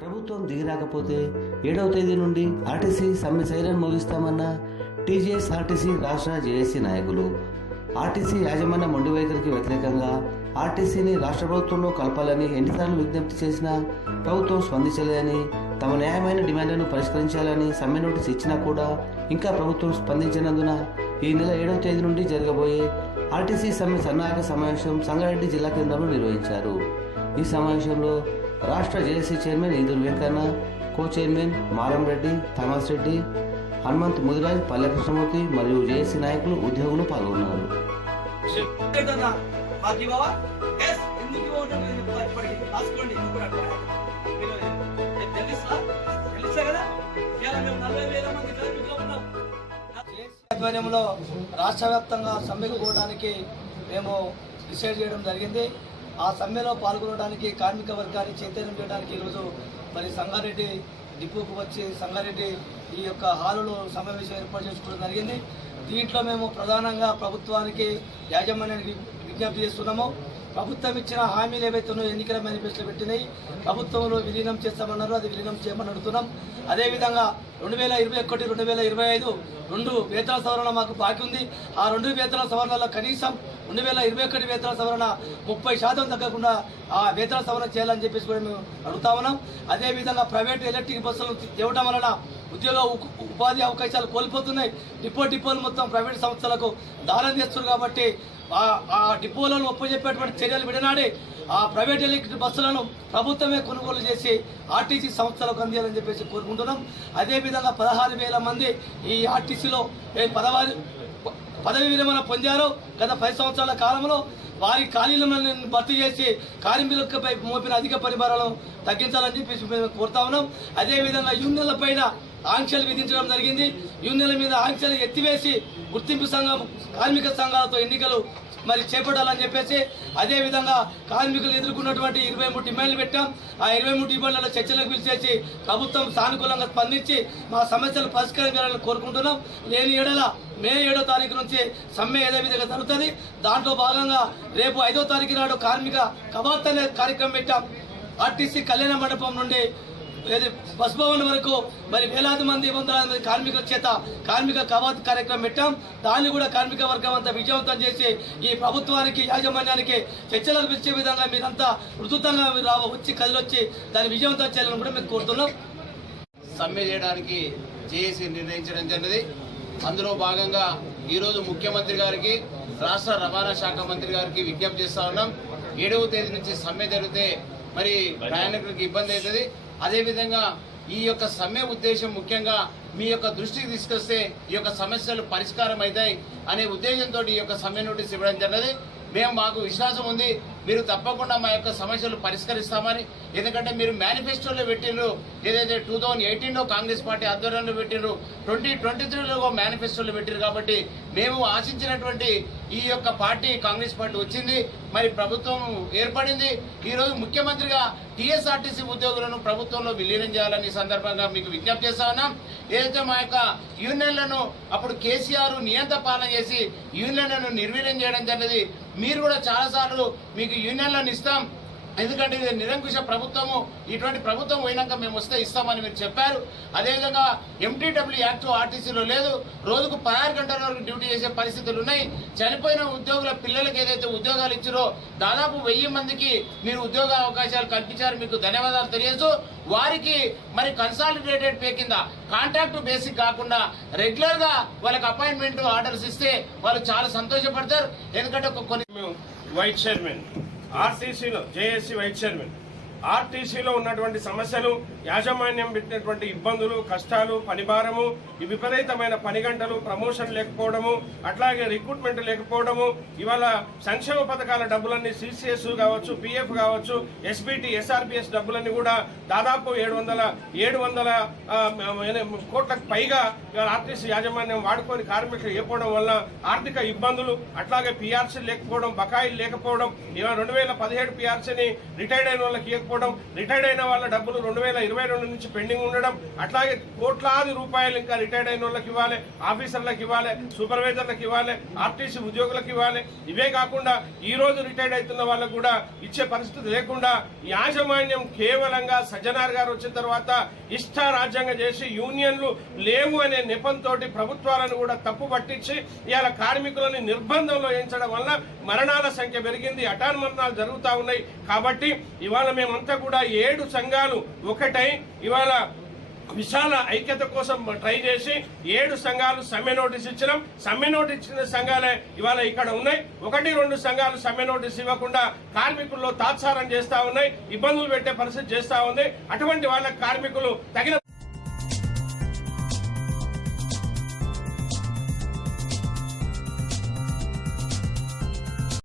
ప్రభుత్వం దిగిరాకపోతే ఏడవ తేదీ నుండి ఆర్టీసీ సమ్మె సైరన్ మోగిస్తామన్న టీజీఎస్ ఆర్టీసీ రాష్ట్ర జేఏసీ నాయకులు. ఆర్టీసీ యాజమాన్య మొండి వైఖరికి వ్యతిరేకంగా ఆర్టీసీని రాష్ట్ర ప్రభుత్వంలో కలపాలని ఎన్నిసార్లు విజ్ఞప్తి చేసినా ప్రభుత్వం స్పందించలేదని తమ న్యాయమైన డిమాండ్లను పరిష్కరించాలని సమ్మె నోటీస్ ఇచ్చినా కూడా ఇంకా ప్రభుత్వం స్పందించినందున ఈ నెల ఏడవ తేదీ నుండి జరగబోయే ఆర్టీసీ సమ్మె సన్నాహక సమావేశం సంగారెడ్డి జిల్లా కేంద్రంలో నిర్వహించారు. ఈ సమావేశంలో రాష్ట్ర జేఏసీ చైర్మన్ ఈదురు Venkanna co chairman Maram Reddy Thomas Reddy Hanumanth Mudiraj Palle Krishnamurthy మరియు జేఏసీ నాయకులు ఉద్యోగులు పాల్గొన్నారు. ఆధ్వర్యంలో రాష్ట్ర వ్యాప్తంగా సమ్మెకు పోవడానికి మేము డిసైడ్ చేయడం జరిగింది. ఆ సమ్మెలో పాల్గొనడానికి కార్మిక వర్గాన్ని చైతన్యం చేయడానికి ఈరోజు మరి సంగారెడ్డి డిపోకు వచ్చి సంగారెడ్డి ఈ యొక్క హాలులో సమావేశం ఏర్పాటు చేసుకోవడం జరిగింది. దీంట్లో మేము ప్రధానంగా ప్రభుత్వానికి యాజమాన్యానికి విజ్ఞప్తి చేస్తున్నాము. ప్రభుత్వం ఇచ్చిన హామీలు ఏవైతే ఉన్నాయో ఎన్నికల మేనిఫెస్టో పెట్టినాయి. ప్రభుత్వంలో విలీనం చేస్తామన్నారు అది విలీనం చేయమని అడుగుతున్నాం. అదేవిధంగా రెండు వేల ఇరవై ఒకటి రెండు వేల ఇరవై ఐదు రెండు వేతన సవరణ మాకు బాకీ ఉంది. ఆ రెండు వేతన సవరణలో కనీసం రెండు వేల ఇరవై ఒకటి వేతన సవరణ ముప్పై శాతం తగ్గకుండా ఆ వేతన సవరణ చేయాలని చెప్పేసి కూడా మేము అడుగుతా ఉన్నాం. అదేవిధంగా ప్రైవేట్ ఎలక్ట్రిక్ బస్సులు ఇవ్వడం వలన ఉద్యోగ ఉపాధి అవకాశాలు కోల్పోతున్నాయి. డిపో డిపోలు మొత్తం ప్రైవేట్ సంస్థలకు దానం చేస్తున్నారు కాబట్టి ఆ- డిపోలను ఒప్పజెప్పేటువంటి చర్యలు విడనాడి ఆ ప్రైవేట్ ఎలక్ట్రిక్ బస్సులను ప్రభుత్వమే కొనుగోలు చేసి ఆర్టీసీ సంస్థలకు అందియాలని చెప్పేసి కోరుకుంటున్నాం. అదేవిధంగా పదహారు వేల మంది ఈ ఆర్టీసీలో ఏ పదహారు పదవి విరమణ పొందారు. గత పది సంవత్సరాల కాలంలో వారి ఖాళీలను భర్తీ చేసి కార్మికులపై మోపిన అధిక పరిమాణాలను తగ్గించాలని చెప్పేసి మేము కోరుతా ఉన్నాం. అదేవిధంగా యూనియన్ల పైన ఆంక్షలు విధించడం జరిగింది. యూనియన్ల మీద ఆంక్షలు ఎత్తివేసి గుర్తింపు సంఘం కార్మిక సంఘాలతో ఎన్నికలు మరి చేపట్టాలని చెప్పేసి అదేవిధంగా కార్మికులు ఎదుర్కొన్నటువంటి ఇరవై మూడు డిమాండ్లు పెట్టాం. ఆ ఇరవై మూడు డిమాండ్లలో చర్చలకు పిలిచేసి ప్రభుత్వం సానుకూలంగా స్పందించి మా సమస్యలు పరిష్కరించాలని కోరుకుంటున్నాం. లేని ఏడల మే ఏడో తారీఖు నుంచి సమ్మె ఏదో విధంగా జరుగుతుంది. దాంట్లో భాగంగా రేపు ఐదో తారీఖు నాడు కార్మిక కవాత్ అనే కార్యక్రమం పెట్టాం. ఆర్టీసీ కళ్యాణ మండపం నుండి ఏది బస్ భవన్ వరకు మరి వేలాది మంది వందలాది మంది కార్మికుల చేత కార్మిక కవాత్ కార్యక్రమం పెట్టాం. దాన్ని కూడా కార్మిక వర్గం అంతా విజయవంతం చేసి ఈ ప్రభుత్వానికి యాజమాన్యానికి చర్చలకు పిలిచే విధంగా మీరంతా ఉధృతంగా రావ వచ్చి కదిలొచ్చి దాన్ని విజయవంతం చేయాలని కూడా మేము కోరుతున్నాం. సమ్మె చేయడానికి జేఏసీ నిర్ణయించడం జరిగింది. అందులో భాగంగా ఈరోజు ముఖ్యమంత్రి గారికి రాష్ట్ర రవాణా శాఖ మంత్రి గారికి విజ్ఞప్తి చేస్తా ఉన్నాం. ఏడవ తేదీ నుంచి సమ్మె జరిగితే మరి ప్రయాణికులకు ఇబ్బంది అవుతుంది. అదేవిధంగా ఈ యొక్క సమ్మె ఉద్దేశం ముఖ్యంగా మీ యొక్క దృష్టికి తీసుకొస్తే ఈ యొక్క సమస్యలు పరిష్కారం అవుతాయి అనే ఉద్దేశంతో ఈ యొక్క సమ్మె నోటీస్ ఇవ్వడం జరిగింది మేము మాకు విశ్వాసం ఉంది. మీరు తప్పకుండా మా యొక్క సమస్యలు పరిష్కరిస్తామని. ఎందుకంటే మీరు మేనిఫెస్టోలో పెట్టిండ్రు ఏదైతే టూ థౌజండ్ ఎయిటీన్లో కాంగ్రెస్ పార్టీ ఆధ్వర్యంలో పెట్టిండ్రు ట్వంటీ ట్వంటీ త్రీలో మేనిఫెస్టోలో పెట్టారు కాబట్టి మేము ఆశించినటువంటి ఈ యొక్క పార్టీ కాంగ్రెస్ పార్టీ వచ్చింది మరి ప్రభుత్వం ఏర్పడింది. ఈరోజు ముఖ్యమంత్రిగా టీఎస్ఆర్టీసీ ఉద్యోగులను ప్రభుత్వంలో విలీనం చేయాలని సందర్భంగా మీకు విజ్ఞప్తి చేస్తా ఉన్నాం. ఏదైతే మా యొక్క యూనియన్లను అప్పుడు కేసీఆర్ నియంత్ర పాలన చేసి యూనియన్లను నిర్వీర్యం చేయడం జరిగింది మీరు కూడా చాలాసార్లు మీకు యూనియన్లను ఇస్తాం. ఎందుకంటే ఇది నిరంకుశ ప్రభుత్వము. ఇటువంటి ప్రభుత్వం పోయినాక మేము వస్తే ఇస్తామని మీరు చెప్పారు. అదేవిధంగా ఎంటీడబ్ల్యూ యాక్ట్ ఆర్టీసీలో లేదు. రోజుకు పదహారు గంటల వరకు డ్యూటీ చేసే పరిస్థితులు ఉన్నాయి. చనిపోయిన ఉద్యోగుల పిల్లలకి ఏదైతే ఉద్యోగాలు ఇచ్చారో దాదాపు వెయ్యి మందికి మీరు ఉద్యోగ అవకాశాలు కల్పించారు మీకు ధన్యవాదాలు తెలియజేస్తూ వారికి మరి కన్సాలిడేటెడ్ పే కింద కాంట్రాక్ట్ బేసిక్ కాకుండా రెగ్యులర్గా వాళ్ళకి అపాయింట్మెంట్ ఆర్డర్స్ ఇస్తే వాళ్ళు చాలా సంతోషపడతారు. ఎందుకంటే ఒక కొన్ని మేము వైస్ చైర్మన్ ఆర్టీసీలో జేఏసీ వైస్ చైర్మన్. ఆర్టీసీలో ఉన్నటువంటి సమస్యలు యాజమాన్యం పెట్టినటువంటి ఇబ్బందులు కష్టాలు పనిభారము విపరీతమైన పని గంటలు ప్రమోషన్ లేకపోవడము అట్లాగే రిక్రూట్మెంట్ లేకపోవడము ఇవాళ సంక్షేమ పథకాల డబ్బులన్నీ సిసిఎస్ కావచ్చు పిఎఫ్ కావచ్చు ఎస్బిటి ఎస్ఆర్పిఎస్ డబ్బులన్నీ కూడా దాదాపు ఏడు వందల ఏడు వందల కోట్లకు పైగా ఇవాళ ఆర్టీసీ యాజమాన్యం వాడుకొని కార్మికులు ఇవ్వకపోవడం వల్ల ఆర్థిక ఇబ్బందులు అట్లాగే పిఆర్సీ లేకపోవడం బకాయిలు లేకపోవడం ఇవాళ రెండు వేల పదిహేడు పిఆర్సీని రిటైర్డ్ అయిన వాళ్ళకి ఇవ్వకపోవడం లేకపోవడం రిటైర్డ్ అయిన వాళ్ళ డబ్బులు రెండు వేల ఇరవై రెండు నుంచి పెండింగ్ ఉండడం అట్లాగే కోట్లాది రూపాయలు ఇంకా రిటైర్డ్ అయిన వాళ్ళకి ఇవ్వాలి ఆఫీసర్లకు ఇవ్వాలి సూపర్వైజర్లకు ఇవ్వాలి ఆర్టీసీ ఉద్యోగులకు ఇవ్వాలి. ఇవే కాకుండా ఈ రోజు రిటైర్డ్ అవుతున్న వాళ్ళకు కూడా ఇచ్చే పరిస్థితి లేకుండా యాజమాన్యం కేవలంగా సజ్జనార్ గారు వచ్చిన తర్వాత ఇష్ట రాజ్యాంగం చేసి యూనియన్లు లేవు అనే నెపంతో ప్రభుత్వాలను కూడా తప్పు పట్టించి ఇవాళ కార్మికులని నిర్బంధంలో ఎంచడం వల్ల మరణాల సంఖ్య పెరిగింది. అటాన్ మరణాలు జరుగుతూ ఉన్నాయి. కాబట్టి ఇవాళ మేము మేమంతా కూడా ఏడు సంఘాలు ఒకటై ఇవాళ విశాల ఐక్యత కోసం ట్రై చేసి ఏడు సంఘాలు సమ్మె నోటీస్ ఇచ్చినాం. సమ్మె నోటీస్ ఇచ్చిన సంఘాలే ఇవాళ ఇక్కడ ఉన్నాయి. ఒకటి రెండు సంఘాలు సమ్మె నోటీస్ ఇవ్వకుండా కార్మికుల్లో తాత్సారం చేస్తా ఉన్నాయి. ఇబ్బందులు పెట్టే పరిస్థితి చేస్తా ఉంది. అటువంటి వాళ్ళ కార్మికులు తగిన